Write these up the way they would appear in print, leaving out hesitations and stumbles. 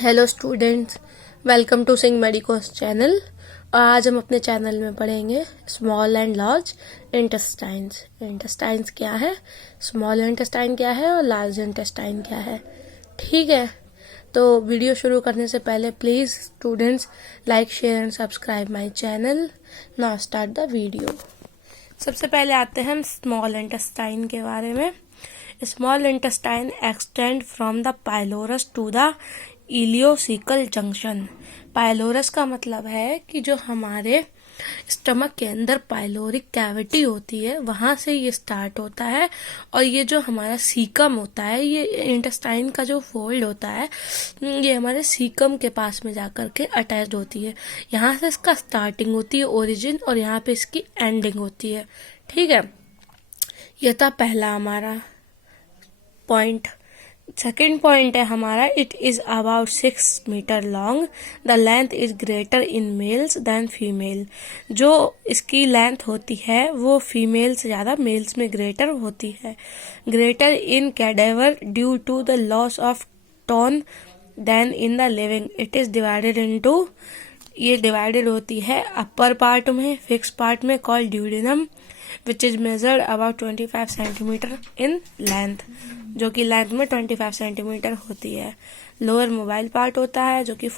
Hello students, welcome to Singh medicos channel. और आज हम अपने चैनल में पढ़ेंगे small and large intestines. Intestines क्या है, स्मॉल इंटेस्टाइन क्या है और लार्ज इंटेस्टाइन क्या है। ठीक है, तो वीडियो शुरू करने से पहले please students like, share and subscribe my channel. Now start the video. सबसे पहले आते हैं हम स्मॉल इंटेस्टाइन के बारे में। Small intestine extend from the pylorus to the ileocecal junction. Pylorus का मतलब है कि जो हमारे स्टमक के अंदर पाइलोरिक कैविटी होती है वहां से ये स्टार्ट होता है, और ये जो हमारा सीकम होता है, ये इंटेस्टाइन का जो फोल्ड होता है ये हमारे सीकम के पास में जाकर के अटैच्ड होती है। यहाँ से इसका स्टार्टिंग होती है, ओरिजिन, और यहाँ पे इसकी एंडिंग होती है। ठीक है, यह था पहला हमारा पॉइंट। सेकेंड पॉइंट है हमारा, it is about 6 metre long. The length is greater in males than female. जो इसकी लेंथ होती है वो फीमेल से ज़्यादा मेल्स में ग्रेटर होती है। Greater in cadaver due to the loss of tone than in the living. It is divided into, ये डिवाइडेड होती है अपर पार्ट में, फिक्स पार्ट में called duodenum, which is measured about 25 centimetre in length, जो कि length में 25 centimetre होती है। लोअर मोबाइल पार्ट होता है, जो कि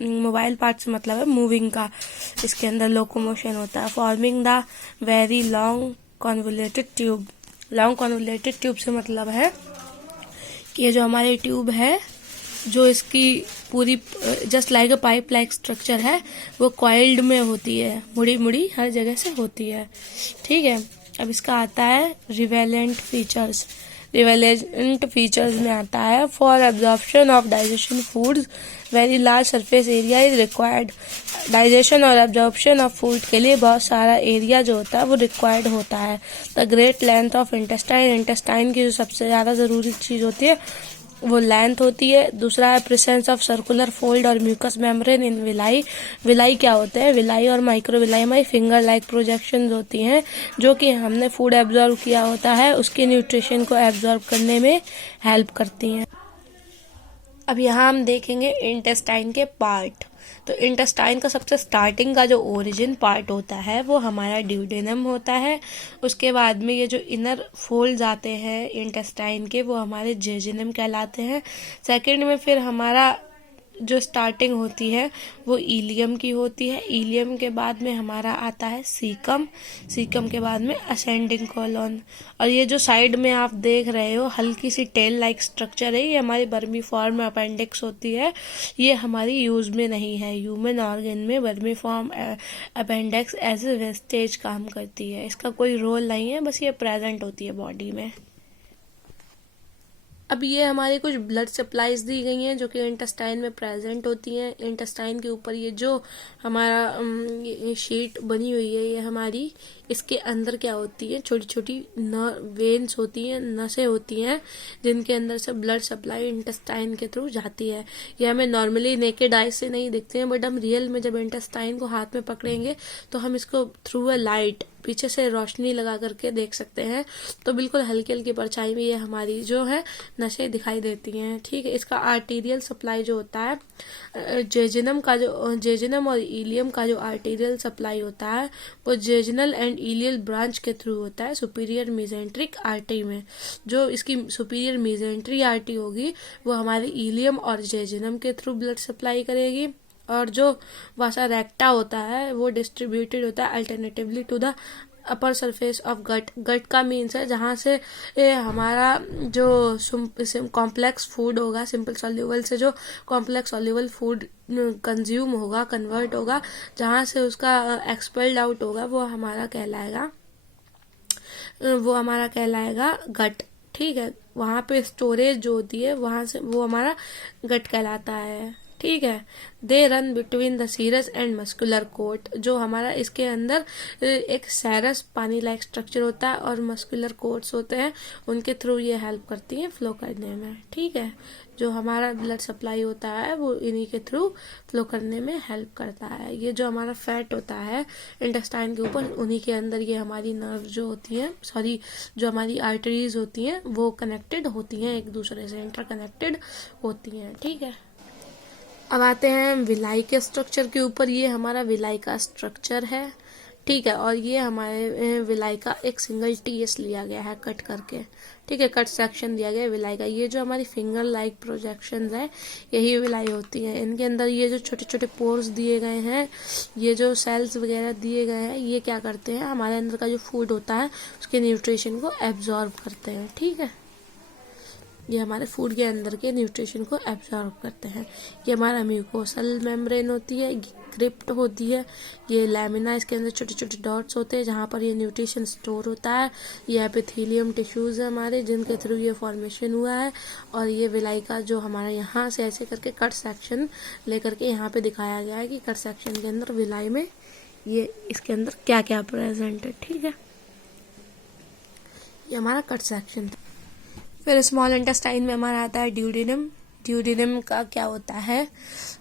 मोबाइल पार्ट से मतलब है मूविंग का, इसके अंदर लोकोमोशन होता है। Forming the very long convoluted tube. Long convoluted tube से मतलब है कि ये जो हमारी ट्यूब है, जो इसकी पूरी जस्ट लाइक अ पाइप लाइक स्ट्रक्चर है, वो कॉइल्ड में होती है, मुड़ी मुड़ी हर जगह से होती है। ठीक है, अब इसका आता है रिवेलेंट फीचर्स। रिवेलेंट फीचर्स में आता है, for absorption of digestion foods very large surface area is required. Digestion और एब्जॉर्प्शन ऑफ फूड के लिए बहुत सारा एरिया जो होता है वो रिक्वायर्ड होता है। The great length of intestine. Intestine की जो सबसे ज़्यादा ज़रूरी चीज़ होती है वो लेंथ होती है। दूसरा है प्रेजेंस ऑफ सर्कुलर फोल्ड और mucous membrane in villi. Villi क्या होते हैं? विलाई और माइक्रोविलाई हमारी फिंगर लाइक प्रोजेक्शंस होती हैं, जो कि हमने फूड एब्जॉर्ब किया होता है उसके न्यूट्रिशन को एब्जॉर्ब करने में हेल्प करती हैं। अब यहाँ हम देखेंगे इंटेस्टाइन के पार्ट। तो इंटेस्टाइन का सबसे स्टार्टिंग का जो ओरिजिन पार्ट होता है वो हमारा ड्यूडेनम होता है। उसके बाद में ये जो इनर फोल्ड्स आते हैं इंटेस्टाइन के वो हमारे जेजिनम कहलाते हैं। सेकंड में फिर हमारा जो स्टार्टिंग होती है वो इलियम की होती है। इलियम के बाद में हमारा आता है सीकम। सीकम के बाद में असेंडिंग कॉलोन। और ये जो साइड में आप देख रहे हो हल्की सी टेल लाइक स्ट्रक्चर है, ये हमारी बर्मीफॉर्म अपेंडिक्स होती है। ये हमारी यूज में नहीं है। ह्यूमन ऑर्गन में बर्मीफॉर्म अपेंडिक्स एज ए वेस्टेज काम करती है, इसका कोई रोल नहीं है, बस ये प्रेजेंट होती है बॉडी में। अब ये हमारी कुछ ब्लड सप्लाईज दी गई हैं जो कि इंटेस्टाइन में प्रेजेंट होती हैं। इंटेस्टाइन के ऊपर ये जो हमारा ये शीट बनी हुई है, ये हमारी, इसके अंदर क्या होती है, छोटी छोटी वेन्स होती हैं, नसें होती हैं, जिनके अंदर से ब्लड सप्लाई इंटेस्टाइन के थ्रू जाती है। ये हमें नॉर्मली नेकेड आई से नहीं दिखते हैं, बट हम रियल में जब इंटेस्टाइन को हाथ में पकड़ेंगे तो हम इसको थ्रू अ लाइट, पीछे से रोशनी लगा करके देख सकते हैं। तो बिल्कुल हल्की हल्की परछाई में ये हमारी जो है नसें दिखाई देती हैं। ठीक है, इसका आर्टीरियल सप्लाई जो होता है, जेजिनम और इलियम का जो आर्टीरियल सप्लाई होता है वो जेजिनल एंड इलियल ब्रांच के थ्रू होता है, सुपीरियर मेसेंट्रिक आर्टरी में। जो इसकी सुपीरियर मेसेंट्री आर्टरी होगी वो हमारे इलियम और जेजिनम के थ्रू ब्लड सप्लाई करेगी, और जो वासा रेक्टा होता है वो डिस्ट्रीब्यूटेड होता है alternatively to the upper surface of gut. Gut का मीन्स है जहाँ से हमारा जो कॉम्प्लेक्स फूड होगा, सिंपल सॉल्यूबल से जो कॉम्प्लेक्स सॉल्यूबल फूड कंज्यूम होगा, कन्वर्ट होगा, जहाँ से उसका एक्सपेल्ड आउट होगा, वो हमारा कहलाएगा गट। ठीक है, वहाँ पे स्टोरेज जो होती है वहाँ से वो हमारा गट कहलाता है। ठीक है, they run between the serous and muscular coat. जो हमारा इसके अंदर एक सेरस पानी लाइक स्ट्रक्चर होता है और मस्कुलर कोट्स होते हैं, उनके थ्रू ये हेल्प करती हैं फ्लो करने में। ठीक है, जो हमारा ब्लड सप्लाई होता है वो इन्हीं के थ्रू फ्लो करने में हेल्प करता है। ये जो हमारा फैट होता है इंटेस्टाइन के ऊपर, उन्हीं के अंदर ये हमारी नर्व जो होती है, जो हमारी आर्टरीज होती हैं वो कनेक्टेड होती हैं, एक दूसरे से इंटरकनेक्टेड होती हैं। ठीक है, अब आते हैं विलाई के स्ट्रक्चर के ऊपर। ये हमारा विलाई का स्ट्रक्चर है, ठीक है, और ये हमारे विलाई का एक सिंगल टीएस लिया गया है कट करके, ठीक है, कट सेक्शन दिया गया है विलाई का। ये जो हमारी फिंगर लाइक प्रोजेक्शंस है यही विलाई होती है। इनके अंदर ये जो छोटे छोटे पोर्स दिए गए हैं, ये जो सेल्स वगैरह दिए गए हैं, ये क्या करते हैं, हमारे अंदर का जो फूड होता है उसके न्यूट्रिशन को एब्जॉर्ब करते हैं, ठीक है। ये हमारे फूड के अंदर के न्यूट्रिशन को एब्जॉर्ब करते हैं। ये हमारा म्यूकोसल मेम्ब्रेन होती है, क्रिप्ट होती है, ये लैमिना, इसके अंदर छोटे छोटे डॉट्स होते हैं जहाँ पर ये न्यूट्रिशन स्टोर होता है। ये एपिथेलियम टिश्यूज है हमारे, जिनके थ्रू ये फॉर्मेशन हुआ है। और ये विलाई का जो हमारा यहाँ से ऐसे करके कट सेक्शन लेकर के यहाँ पे दिखाया गया है कि कट सेक्शन के अंदर विलाई में ये इसके अंदर क्या क्या प्रेजेंट है, ठीक है। ये हमारा कट सेक्शन था। फिर स्मॉल इंटेस्टाइन में हमारा आता है ड्यूडेनम। ड्यूडेनम का क्या होता है,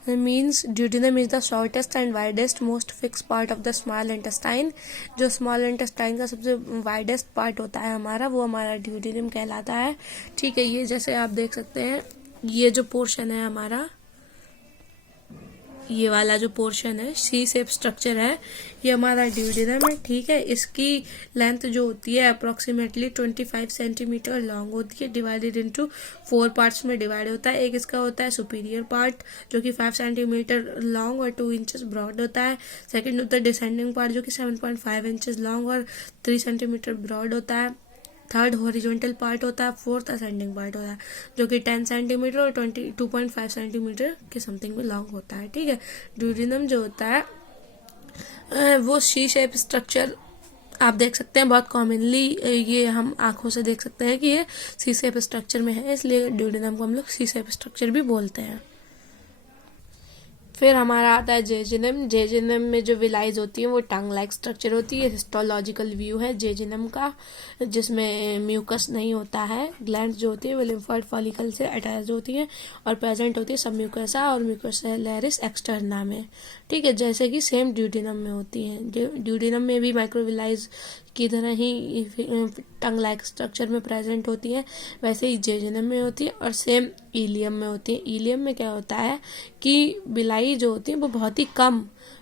means duodenum is the shortest and widest most fix part of the small intestine. जो स्मॉल इंटेस्टाइन का सबसे वाइडेस्ट पार्ट होता है हमारा, वो हमारा ड्यूडेनम कहलाता है, ठीक है। ये जैसे आप देख सकते हैं, ये जो पोर्शन है हमारा, ये वाला जो पोर्शन है, सी शेप स्ट्रक्चर है, ये हमारा ड्यूडेनम है, ठीक है। इसकी लेंथ जो होती है अप्रोक्सीमेटली 25 सेंटीमीटर लॉन्ग होती है, डिवाइडेड इनटू 4 पार्ट्स में डिवाइड होता है। एक इसका होता है सुपीरियर पार्ट जो कि 5 सेंटीमीटर लॉन्ग और 2 इंचेस ब्रॉड होता है। सेकंड होता है डिसेंडिंग पार्ट जो कि 7.5 इंचेस लॉन्ग और 3 सेंटीमीटर ब्रॉड होता है। थर्ड हॉरिजॉन्टल पार्ट होता है। फोर्थ असेंडिंग पार्ट होता है जो कि 10 सेंटीमीटर और 22.5 सेंटीमीटर के समथिंग में लॉन्ग होता है, ठीक है। ड्यूडेनम जो होता है वो सी शेप स्ट्रक्चर आप देख सकते हैं बहुत कॉमनली, ये हम आंखों से देख सकते हैं कि ये सी शेप स्ट्रक्चर में है, इसलिए ड्यूडेनम को हम लोग सी शेप स्ट्रक्चर भी बोलते हैं। फिर हमारा आता है जेजिनम। जेजिनम में जो विलाइज होती है वो टंग लाइक स्ट्रक्चर होती है। हिस्टोलॉजिकल व्यू है जेजिनम का, जिसमें म्यूकस नहीं होता है। ग्लैंड्स जो होती है वो लिम्फोइड फॉलिकल से अटैच होती हैं और प्रेजेंट होती है सब म्यूकोसा और म्यूकोसेलरिस एक्सटर्ना में, ठीक है, जैसे कि सेम ड्यूडेनम में होती है। ड्यूडेनम में भी माइक्रोविलाइज की तरह ही टंग लाइक स्ट्रक्चर में प्रेजेंट होती है, वैसे ही जेजिनम में होती है और सेम इलियम में होती है। इलियम में क्या होता है कि बिलाई जो होती है वो बहुत ही कम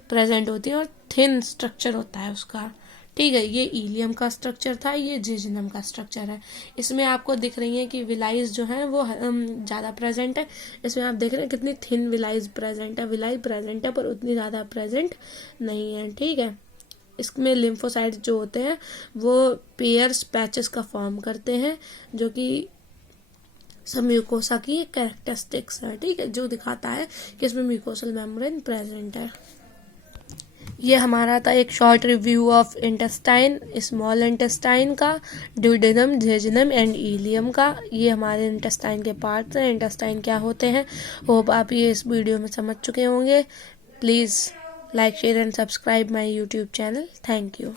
प्रेजेंट होती है और थिन स्ट्रक्चर होता है उसका, ठीक है। ये इलियम का स्ट्रक्चर था, ये जेजिनम का स्ट्रक्चर है। इसमें आपको दिख रही है कि विलाइज जो है वो ज़्यादा प्रेजेंट है। इसमें आप देख रहे हैं कितनी थिन विलाइज प्रेजेंट है, विलाई प्रेजेंट है पर उतनी ज़्यादा प्रेजेंट नहीं है, ठीक है। इसमें लिम्फोसाइट्स जो होते हैं वो पेयर्स पैचेस का फॉर्म करते हैं जो कि सब म्यूकोसा की कैरेक्टरिस्टिक्स है, ठीक है, जो दिखाता है कि इसमें म्यूकोसल मेम्ब्रेन प्रेजेंट है। ये हमारा था एक short review of intestine, small intestine का, ड्यूडेनम, जेजिनम एंड इलियम का। ये हमारे इंटेस्टाइन के पार्ट्स हैं, इंटेस्टाइन क्या होते हैं। होप आप ये इस वीडियो में समझ चुके होंगे। Please like, share and subscribe my YouTube channel. Thank you.